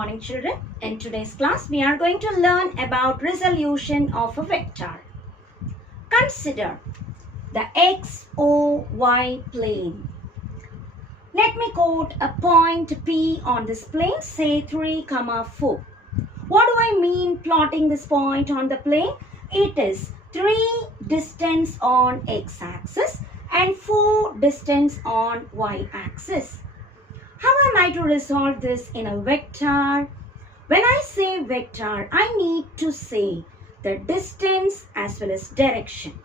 morning, children. In today's class, we are going to learn about resolution of a vector. Consider the XOY plane. Let me quote a point P on this plane, say 3, 4. What do I mean plotting this point on the plane? It is 3 distance on x-axis and 4 distance on y-axis. How am I to resolve this in a vector? When I say vector, I need to say the distance as well as direction.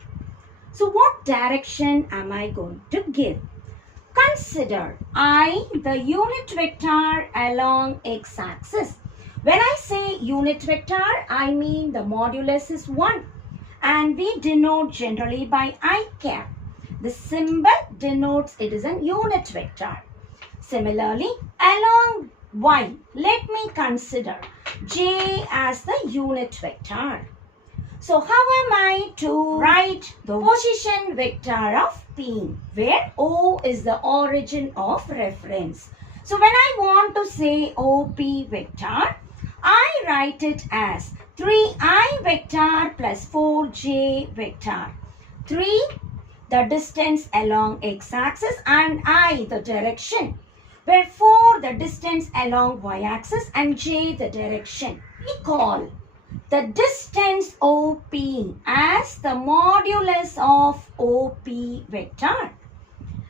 So what direction am I going to give? Consider I, the unit vector along x-axis. When I say unit vector, I mean the modulus is 1 and we denote generally by I cap. The symbol denotes it is a unit vector. Similarly, along y, let me consider j as the unit vector. So how am I to write the position vector of P, where O is the origin of reference? So when I want to say OP vector, I write it as 3i vector plus 4j vector. 3, the distance along x-axis, and I, the direction, where 4, the distance along y-axis, and j, the direction. We call the distance OP as the modulus of OP vector.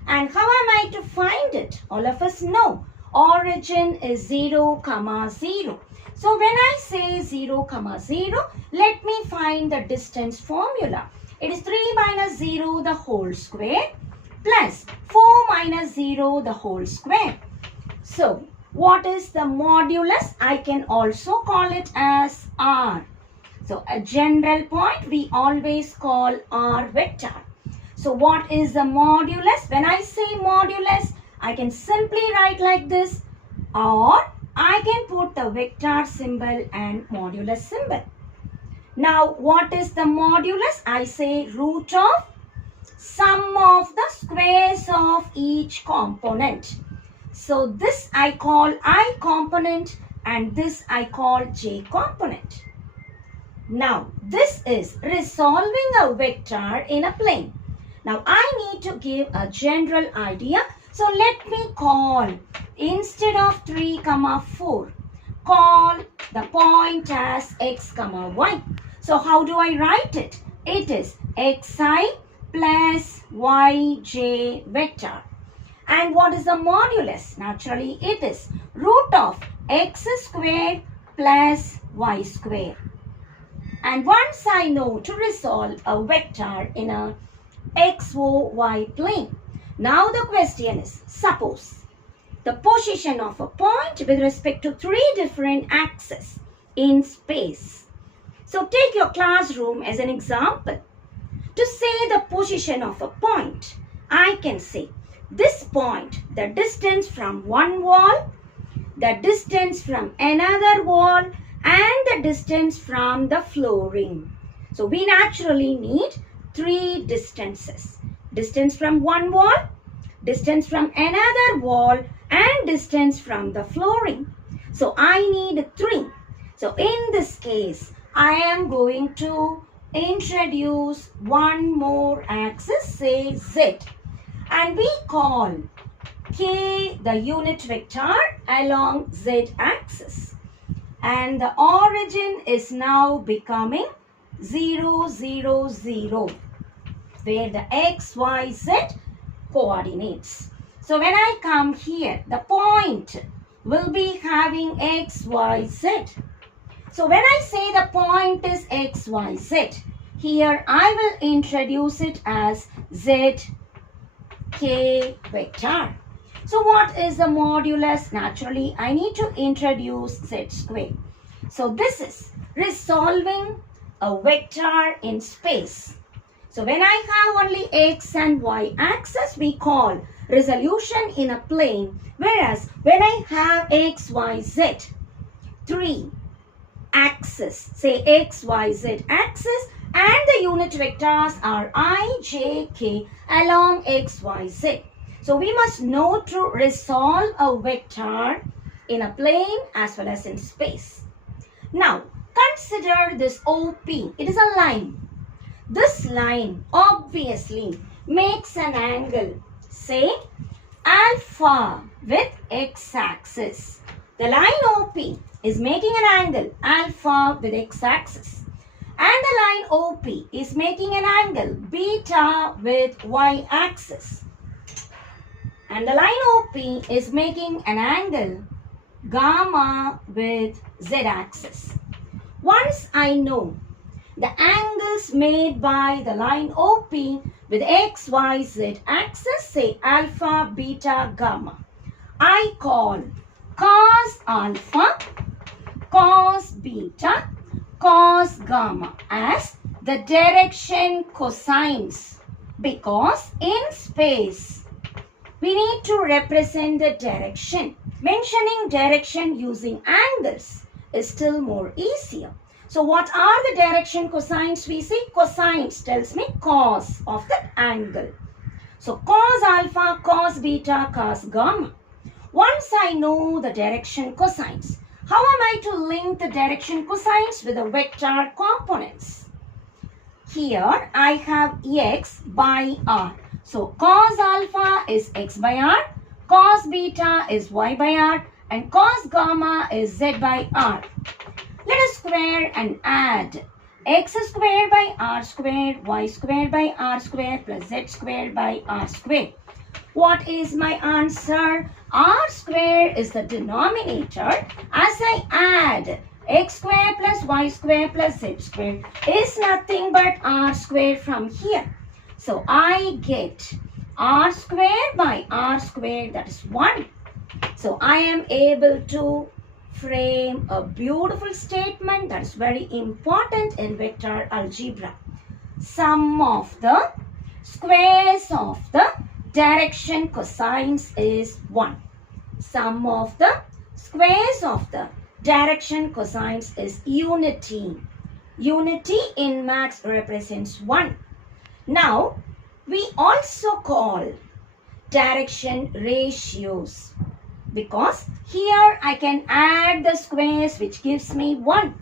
And how am I to find it? All of us know origin is 0, 0. So when I say 0, 0, let me find the distance formula. It is 3 minus 0 the whole square plus 4 minus 0 the whole square. So what is the modulus? I can also call it as R. So a general point we always call R vector. So what is the modulus? When I say modulus, I can simply write like this, or I can put the vector symbol and modulus symbol. Now what is the modulus? I say root of sum of the squares of each component. So this I call I component and this I call j component. Now this is resolving a vector in a plane. Now I need to give a general idea. So let me call, instead of 3, 4, call the point as x, y. So how do I write it? It is xi plus yj vector. And what is the modulus? Naturally, it is root of x squared plus y squared. And once I know to resolve a vector in a XOY plane, now the question is, suppose the position of a point with respect to 3 different axes in space. So take your classroom as an example. To say the position of a point, I can say this point, the distance from one wall, the distance from another wall, and the distance from the flooring. So we naturally need 3 distances. Distance from one wall, distance from another wall, and distance from the flooring. So I need 3. So in this case, I am going to introduce one more axis, say Z. And we call K the unit vector along Z axis. And the origin is now becoming 0, 0, 0, where the x, y, z coordinates. So when I come here, the point will be having x, y, z. So when I say the point is x, y, z, here I will introduce it as z, k vector. So what is the modulus? Naturally, I need to introduce z squared. So this is resolving a vector in space. So when I have only x and y axis, we call resolution in a plane. Whereas when I have x, y, z, 3 axis, say x, y, z axis, and the unit vectors are I, j, k along x, y, z. So we must know to resolve a vector in a plane as well as in space. Now, consider this OP. It is a line. This line obviously makes an angle, say alpha with x-axis. The line OP is making an angle alpha with x-axis. And the line OP is making an angle beta with y-axis. And the line OP is making an angle gamma with z-axis. Once I know the angles made by the line OP with x, y, z axis, say alpha, beta, gamma, I call cos alpha, cos beta, cos gamma as the direction cosines, because in space we need to represent the direction. Mentioning direction using angles is still more easier. So what are the direction cosines? We say cosines tells me cos of the angle. So cos alpha, cos beta, cos gamma. Once I know the direction cosines, how am I to link the direction cosines with the vector components? Here I have x by r. So cos alpha is x by r, cos beta is y by r, and cos gamma is z by r. Let us square and add x squared by r squared, y squared by r squared plus z squared by r squared. What is my answer? R squared is the denominator. As I add x squared plus y squared plus z squared is nothing but r squared from here. So I get r squared by r squared, that is 1. So I am able to frame a beautiful statement that is very important in vector algebra. Sum of the squares of the direction cosines is 1. Sum of the squares of the direction cosines is unity. Unity in maths represents 1. Now, we also call direction ratios, because here I can add the squares which gives me 1.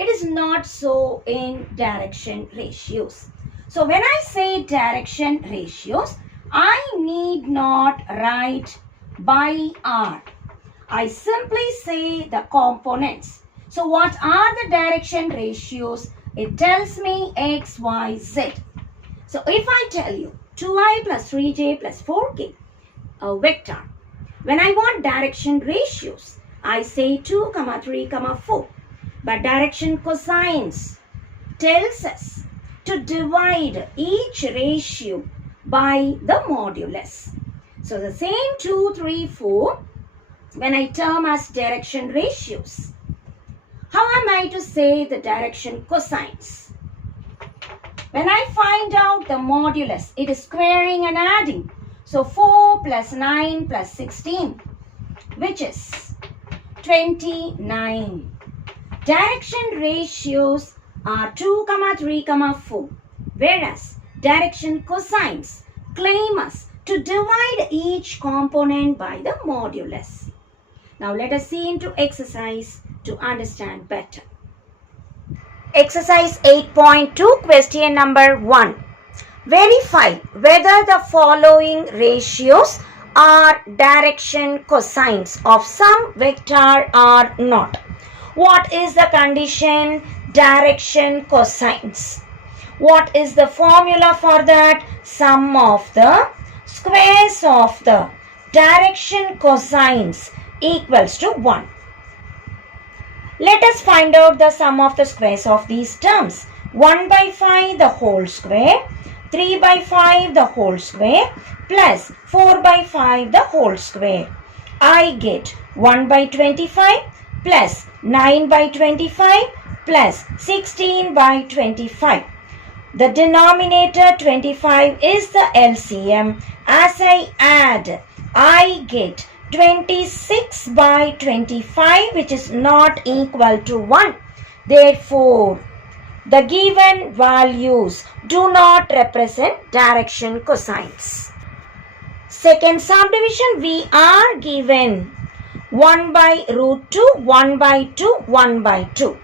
It is not so in direction ratios. So when I say direction ratios, I need not write by r. I simply say the components. So what are the direction ratios? It tells me x, y, z. So if I tell you 2i plus 3j plus 4k, a vector, when I want direction ratios, I say 2, 3, 4. But direction cosines tells us to divide each ratio by the modulus. So the same 2, 3, 4, when I term as direction ratios, how am I to say the direction cosines? When I find out the modulus, it is squaring and adding. So 4 plus 9 plus 16, which is 29. Direction ratios are 2, 3, 4. Whereas direction cosines claim us to divide each component by the modulus. Now let us see into exercise to understand better. Exercise 8.2, question number 1. Verify whether the following ratios are direction cosines of some vector or not. What is the condition? Direction cosines. What is the formula for that? Sum of the squares of the direction cosines equals to 1. Let us find out the sum of the squares of these terms. 1 by 5 the whole square, 3 by 5 the whole square plus 4 by 5 the whole square. I get 1 by 25 plus 9 by 25 plus 16 by 25. The denominator 25 is the LCM. As I add, I get 26 by 25, which is not equal to 1. Therefore, the given values do not represent direction cosines. Second subdivision, we are given 1 by root 2, 1 by 2, 1 by 2.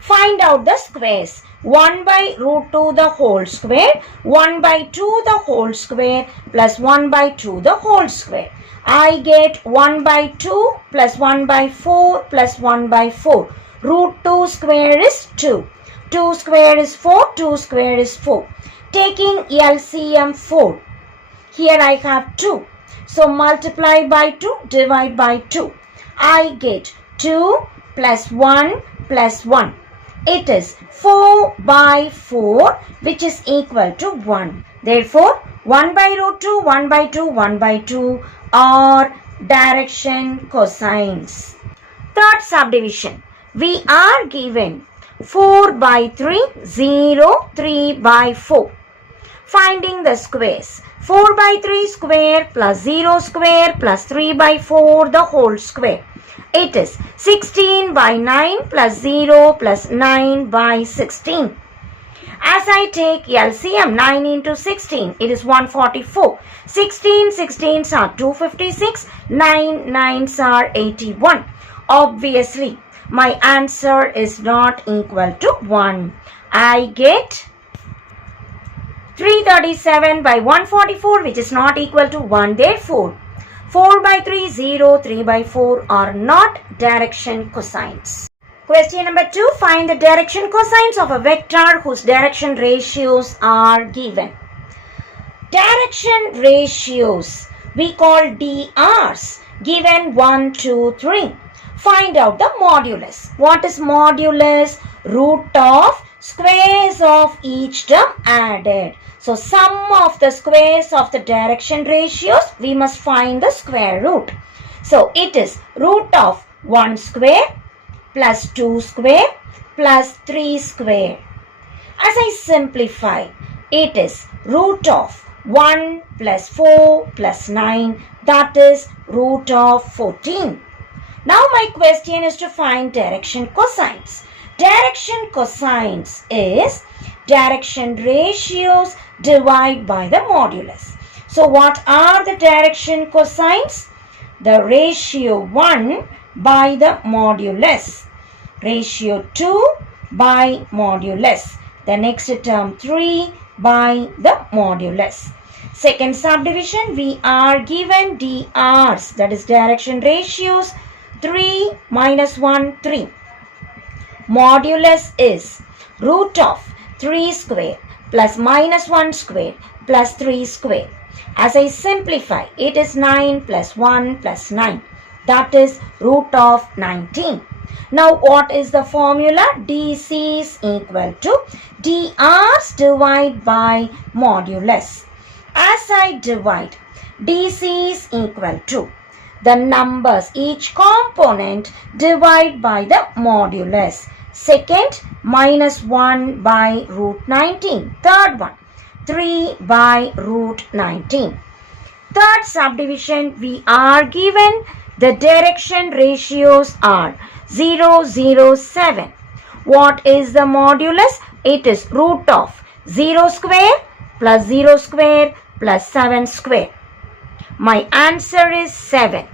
Find out the squares. 1 by root 2 the whole square, 1 by 2 the whole square plus 1 by 2 the whole square. I get 1 by 2 plus 1 by 4 plus 1 by 4. Root 2 square is 2. 2 square is 4, 2 square is 4. Taking LCM 4. Here I have 2. So multiply by 2, divide by 2. I get 2 plus 1 plus 1. It is 4 by 4 which is equal to 1. Therefore, 1 by root 2, 1 by 2, 1 by 2 are direction cosines. Third subdivision. We are given 4 by 3, 0, 3 by 4. Finding the squares. 4 by 3 square plus 0 square plus 3 by 4 the whole square. It is 16 by 9 plus 0 plus 9 by 16. As I take LCM 9 into 16, it is 144. 16 16s are 256. 9 9s are 81. Obviously, my answer is not equal to 1. I get 337 by 144 which is not equal to 1. Therefore, 4 by 3, 0, 3 by 4 are not direction cosines. Question number 2. Find the direction cosines of a vector whose direction ratios are given. Direction ratios we call DRs given 1, 2, 3. Find out the modulus. What is modulus? Root of squares of each term added. So sum of the squares of the direction ratios, we must find the square root. So it is root of 1 square plus 2 square plus 3 square. As I simplify, it is root of 1 plus 4 plus 9, that is root of 14. Now my question is to find direction cosines. Direction cosines is direction ratios divided by the modulus. So what are the direction cosines? The ratio 1 by the modulus. Ratio 2 by modulus. The next term 3 by the modulus. Second subdivision, we are given DRs, that is direction ratios, 3 minus 1, 3. Modulus is root of 3 square plus minus 1 square plus 3 square. As I simplify, it is 9 plus 1 plus 9. That is root of 19. Now what is the formula? DC is equal to DRs divided by modulus. As I divide, DC is equal to the numbers, each component divide by the modulus. Second, minus 1 by root 19. Third one, 3 by root 19. Third subdivision, we are given the direction ratios are 0, 0, 7. What is the modulus? It is root of 0 square plus 0 square plus 7 square. My answer is 7.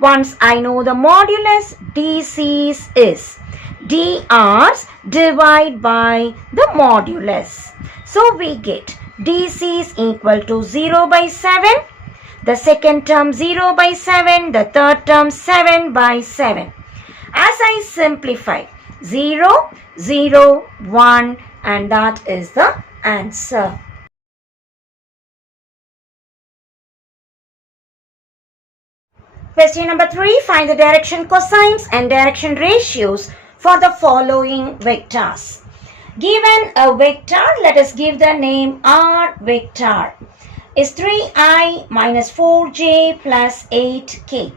Once I know the modulus, DCs is DRs divided by the modulus. So we get DC is equal to 0 by 7. The second term 0 by 7. The third term 7 by 7. As I simplify, 0, 0, 1, and that is the answer. Question number 3. Find the direction cosines and direction ratios for the following vectors. Given a vector, let us give the name R vector. Is 3i minus 4j plus 8k.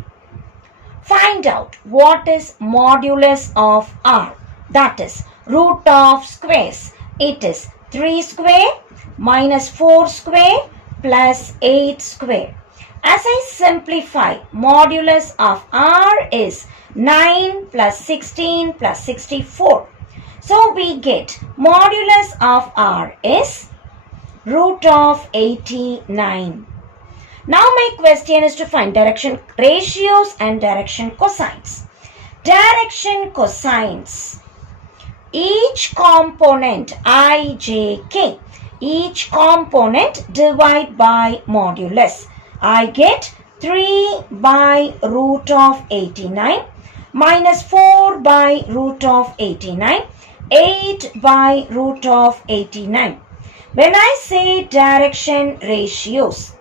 Find out what is modulus of R. That is root of squares. It is 3 square minus 4 square plus 8 square. As I simplify, modulus of R is 9 plus 16 plus 64. So we get modulus of R is root of 89. Now my question is to find direction ratios and direction cosines. Direction cosines. Each component I, j, k. Each component divide by modulus. I get 3 by root of 89 minus 4 by root of 89, 8 by root of 89. When I say direction ratios,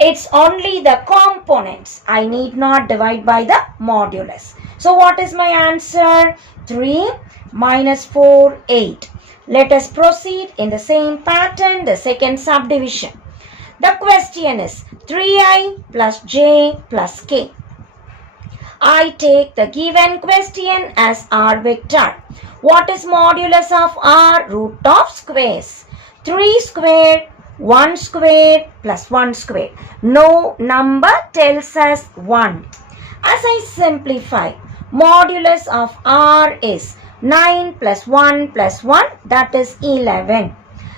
it's only the components. I need not divide by the modulus. So what is my answer? 3 minus 4, 8. Let us proceed in the same pattern, the second subdivision. The question is 3i plus j plus k. I take the given question as r vector. What is modulus of r? Root of squares. 3 squared, 1 squared plus 1 squared. No number tells us 1. As I simplify, modulus of r is 9 plus 1 plus 1, that is 11.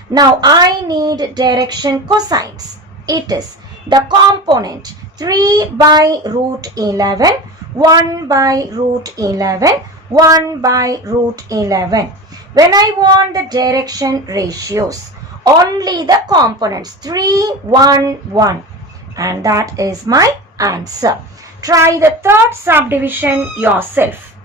Now I need direction cosines. It is the component 3 by root 11, 1 by root 11, 1 by root 11. When I want the direction ratios, only the components 3, 1, 1. And that is my answer. Try the third subdivision yourself.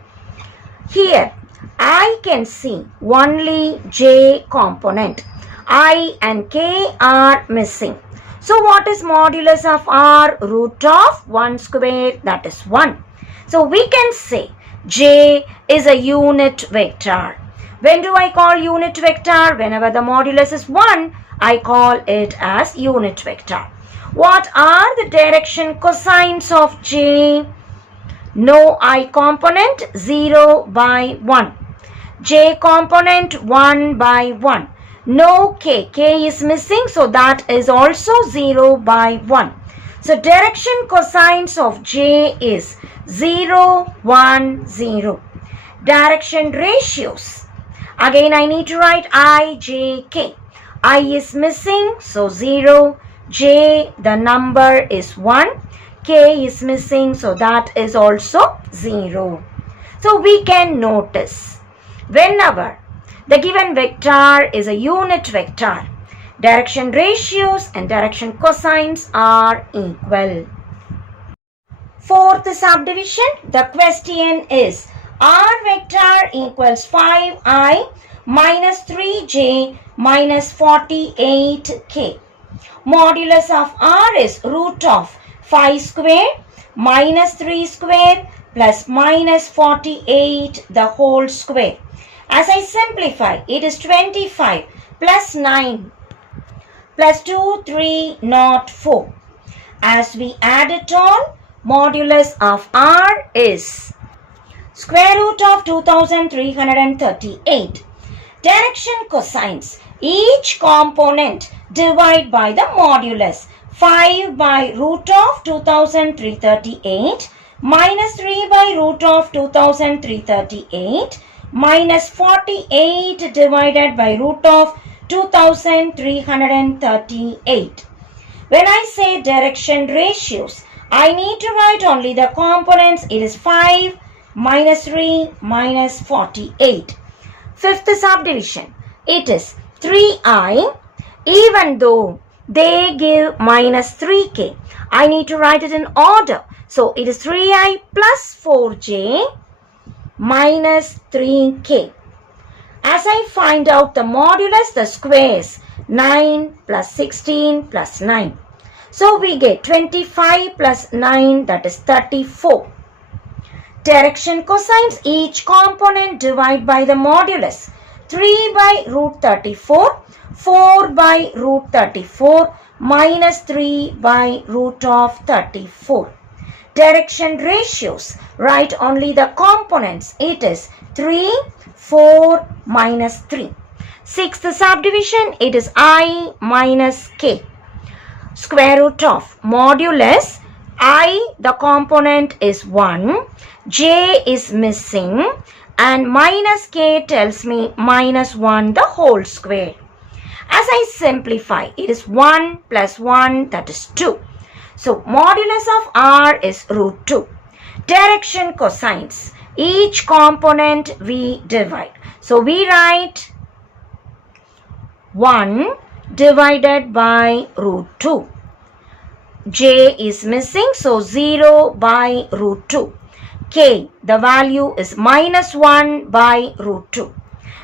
Here, I can see only j component. I and k are missing. So what is modulus of r? Root of 1 square, that is 1. So we can say j is a unit vector. When do I call unit vector? Whenever the modulus is 1, I call it as unit vector. What are the direction cosines of j? No I component, 0 by 1. J component, 1 by 1. No k. K is missing, so that is also 0 by 1. So direction cosines of j is 0, 1, 0. Direction ratios. Again I need to write I, j, k. I is missing, so 0. J, the number is 1. K is missing, so that is also 0. So we can notice whenever the given vector is a unit vector, direction ratios and direction cosines are equal. Fourth subdivision, the question is r vector equals 5i minus 3j minus 48k. Modulus of r is root of 5 square minus 3 square plus minus 48 the whole square. As I simplify, it is 25 plus 9 plus 2, 3, not 4. As we add it all, modulus of r is square root of 2338. Direction cosines. Each component divide by the modulus. 5 by root of 2338 minus 3 by root of 2338 minus 48 divided by root of 2338. When I say direction ratios, I need to write only the components. It is 5 minus 3 minus 48. Fifth subdivision. It is 3i, even though they give minus 3k. I need to write it in order. So it is 3i plus 4j minus 3k. As I find out the modulus, the squares, 9 plus 16 plus 9. So we get 25 plus 9, that is 34. Direction cosines, each component divide by the modulus. 3 by root 34, 4 by root 34 minus 3 by root of 34. Direction ratios, write only the components. It is 3, 4 minus 3. Sixth subdivision, it is I minus k. Square root of modulus, I, the component is 1, j is missing, and minus k tells me minus 1 the whole square. As I simplify, it is 1 plus 1, that is 2. So modulus of r is root 2. Direction cosines. Each component we divide. So we write 1 divided by root 2. J is missing, so 0 by root 2. K, the value is minus 1 by root 2.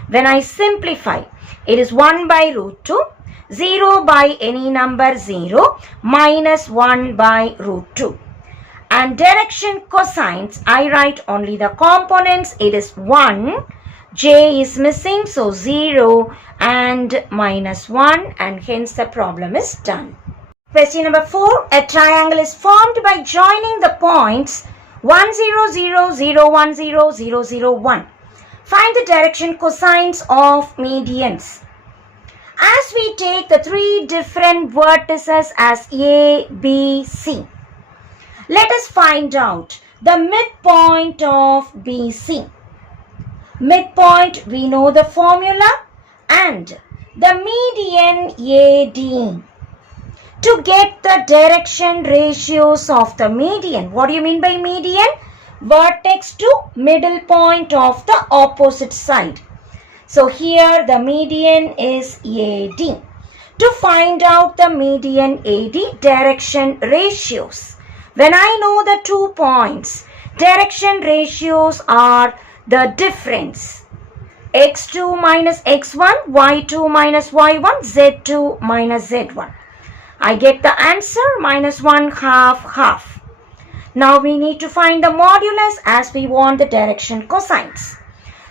When I simplify, it is 1 by root 2, 0 by any number 0, minus 1 by root 2. And direction cosines, I write only the components. It is 1, J is missing, so 0 and minus 1, and hence the problem is done. Question number 4. A triangle is formed by joining the points 1, 0, 0, 0, 1, 0, 0, 0, 1. Find the direction cosines of medians. As we take the three different vertices as A, B, C, let us find out the midpoint of BC. Midpoint, we know the formula, and the median AD. To get the direction ratios of the median. What do you mean by median? Vertex to middle point of the opposite side. So here the median is AD. To find out the median AD direction ratios, when I know the 2 points, direction ratios are the difference. x2 minus x1, y2 minus y1, z2 minus z1. I get the answer minus 1 half half. Now we need to find the modulus as we want the direction cosines.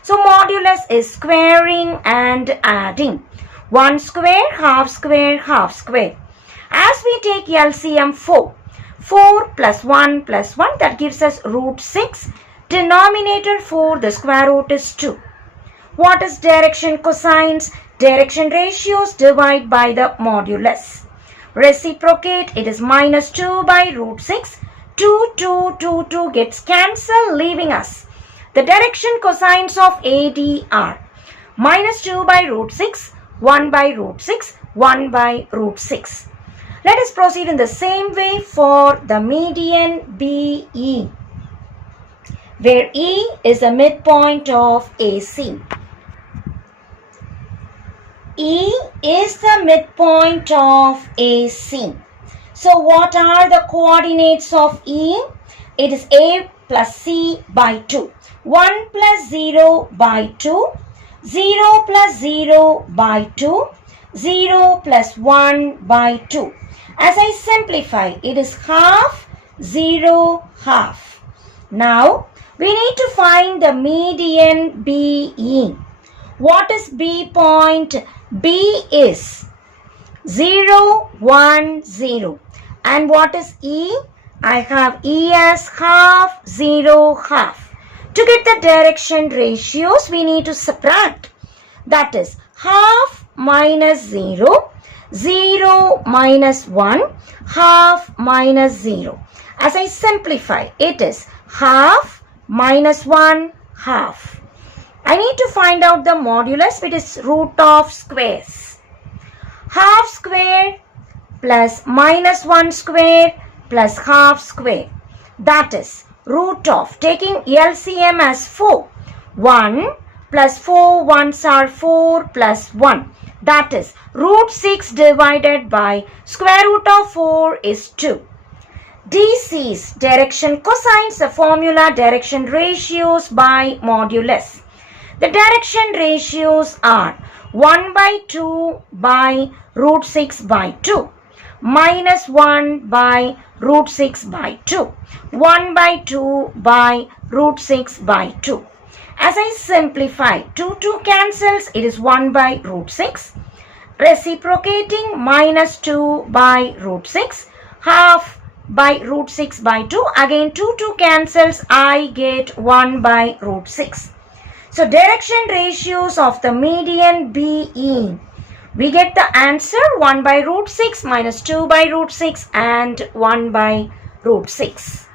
So modulus is squaring and adding. 1 square, half square, half square. As we take LCM 4, 4 plus 1 plus 1, that gives us root 6. Denominator 4, the square root is 2. What is direction cosines? Direction ratios divide by the modulus. Reciprocate, it is minus 2 by root 6. 2, 2, 2, 2 gets cancelled, leaving us the direction cosines of AD are minus 2 by root 6, 1 by root 6, 1 by root 6. Let us proceed in the same way for the median BE, where E is the midpoint of AC. E is the midpoint of AC. So what are the coordinates of E? It is A plus C by 2. 1 plus 0 by 2. 0 plus 0 by 2. 0 plus 1 by 2. As I simplify, it is half, 0, half. Now, we need to find the median BE. What is B point? B is 0, 1, 0. And what is E? I have E as half, 0, half. To get the direction ratios, we need to subtract. That is half minus 0, 0 minus 1, half minus 0. As I simplify, it is half minus 1, half. I need to find out the modulus, which is root of squares. Half square plus minus 1 square plus half square. That is root of, taking LCM as 4. 1 plus 4 ones are 4 plus 1. That is root 6 divided by square root of 4 is 2. DC's direction cosines, the formula direction ratios by modulus. The direction ratios are 1 by 2 by root 6 by 2. Minus 1 by root 6 by 2. 1 by 2 by root 6 by 2. As I simplify, 2 cancels, it is 1 by root 6. Reciprocating, minus 2 by root 6. Half by root 6 by 2. Again 2 cancels, I get 1 by root 6. So direction ratios of the median BE. We get the answer 1 by root 6 minus 2 by root 6 and 1 by root 6.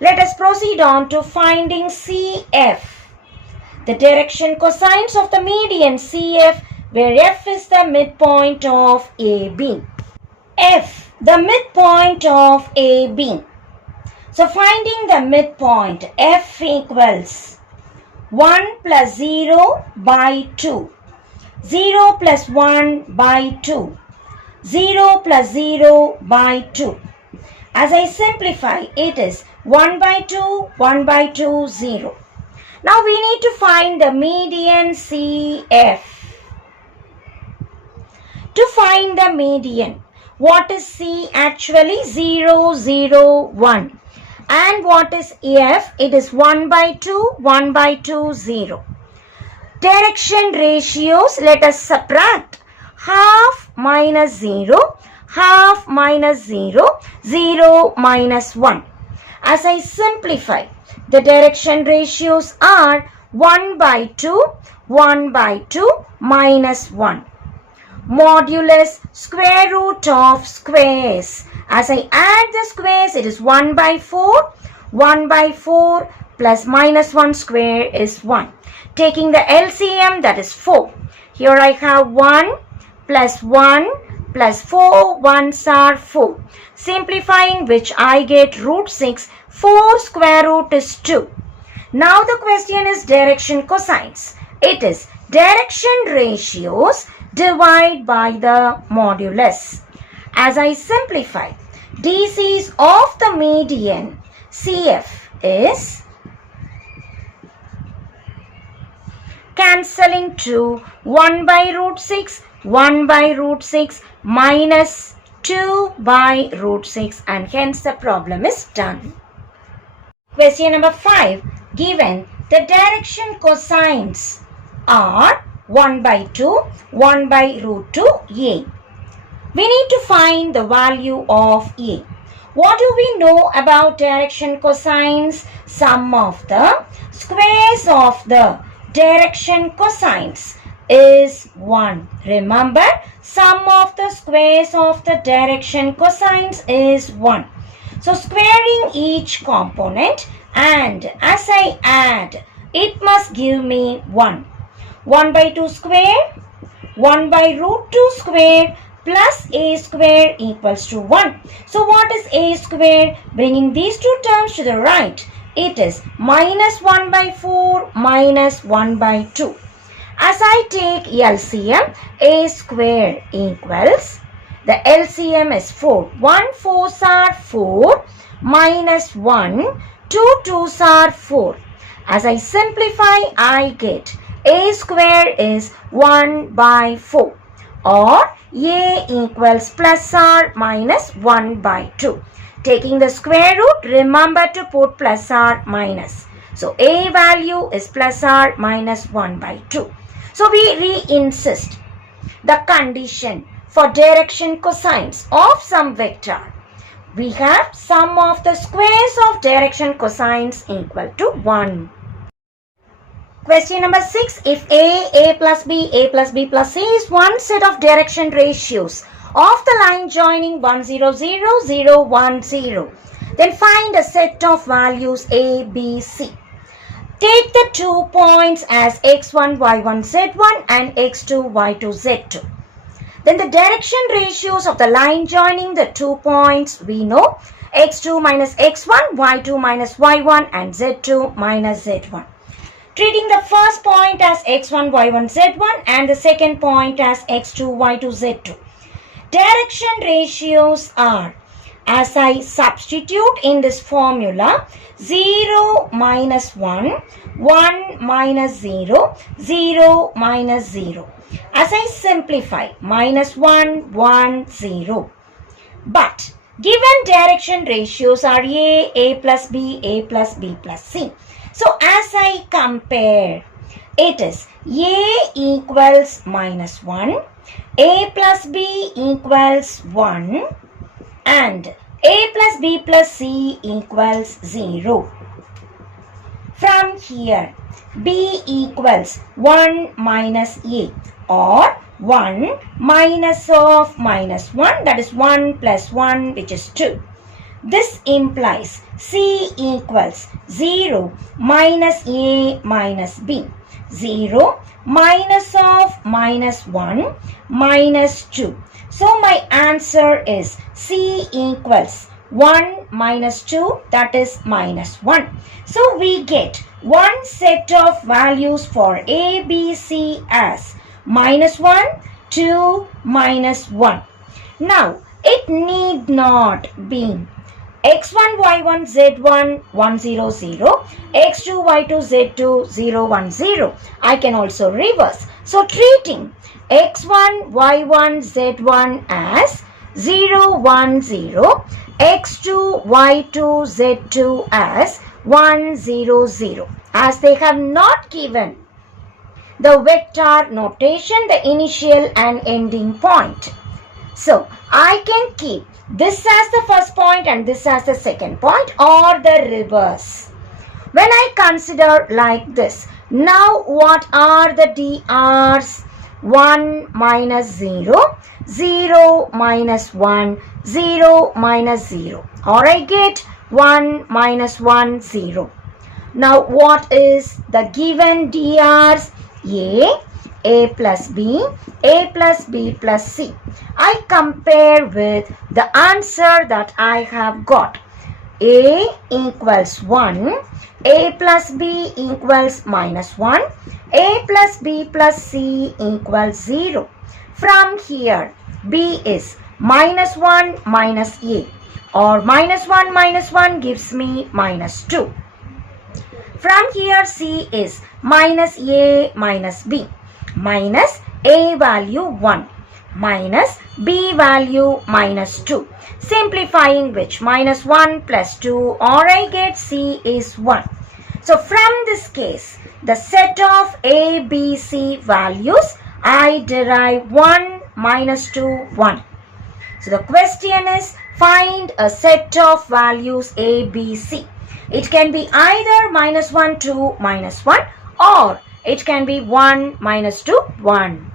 Let us proceed on to finding CF. The direction cosines of the median CF, where F is the midpoint of AB. F, the midpoint of AB. So finding the midpoint, F equals 1 plus 0 by 2, 0 plus 1 by 2, 0 plus 0 by 2. As I simplify, it is 1 by 2, 1 by 2, 0. Now we need to find the median CF. To find the median, what is C actually? 0, 0, 1. And what is F? It is 1 by 2, 1 by 2, 0. Direction ratios, let us subtract. Half minus 0, half minus 0, 0 minus 1. As I simplify, the direction ratios are 1 by 2, 1 by 2, minus 1. Modulus square root of squares. As I add the squares, it is 1 by 4. 1 by 4 plus minus 1 square is 1. Taking the LCM, that is 4. Here I have 1 plus 1 plus 4. 1s are 4. Simplifying which I get root 6. 4 square root is 2. Now the question is direction cosines. It is direction ratios divided by the modulus. As I simplify, DCs of the median CF is cancelling to 1 by root 6, 1 by root 6 minus 2 by root 6, and hence the problem is done. Question number 5. Given the direction cosines are 1 by 2, 1 by root 2a. We need to find the value of a. What do we know about direction cosines? Sum of the squares of the direction cosines is 1. Remember, sum of the squares of the direction cosines is 1. So squaring each component, and as I add, it must give me 1. 1 by 2 square, 1 by root 2 square plus a square equals to 1. So what is a square? Bringing these two terms to the right, it is minus 1 by 4 minus 1 by 2. As I take LCM, a square equals, the LCM is 4. 1 4s are 4 minus 1, 2 2s are 4. As I simplify, I get a square is 1 by 4, or a equals plus or minus 1 by 2. Taking the square root, remember to put plus or minus. So a value is plus or minus 1 by 2. So we re-insist the condition for direction cosines of some vector. We have sum of the squares of direction cosines equal to 1. Question number 6. If A plus B plus C is one set of direction ratios of the line joining 1, 0, 0, 0, 1, 0, then find a set of values A, B, C. Take the 2 points as x1, y1, z1 and x2, y2, z2. Then the direction ratios of the line joining the 2 points we know, x2 minus x1, y2 minus y1 and z2 minus z1. Treating the first point as x1, y1, z1 and the second point as x2, y2, z2. Direction ratios are, as I substitute in this formula, 0 minus 1, 1 minus 0, 0 minus 0. As I simplify, minus 1, 1, 0. But given direction ratios are A plus B plus C. So as I compare, it is A equals minus 1, A plus B equals 1 and A plus B plus C equals 0. From here, B equals 1 minus A, or 1 minus of minus 1, that is 1 plus 1, which is 2. This implies C equals 0 minus A minus B. 0, minus of minus 1, minus 2. So my answer is C equals 1 minus 2, that is minus 1. So we get one set of values for A, B, C as minus 1, 2, minus 1. Now it need not be x1, y1, z1, 1, 0, 0, x2, y2, z2, 0, 1, 0. I can also reverse. So treating x1, y1, z1 as 0, 1, 0, x2, y2, z2 as 1, 0, 0. As they have not given the vector notation, the initial and ending point. So I can keep this as the first point and this as the second point, or the reverse. When I consider like this, now what are the DRs? 1 minus 0, 0 minus 1, 0 minus 0. Or I get 1 minus 1, 0. Now what is the given DRs? A plus B, A plus B plus C. I compare with the answer that I have got. A equals 1, A plus B equals minus 1, A plus B plus C equals 0. From here, B is minus 1 minus A, or minus 1 gives me minus 2. From here, C is minus A minus B, minus A value 1, minus B value minus 2. Simplifying which, minus 1 plus 2, or I get C is 1. So from this case, the set of A, B, C values, I derive 1, minus 2, 1. So the question is, find a set of values A, B, C. It can be either minus 1, 2, minus 1, or it can be 1, minus 2, 1.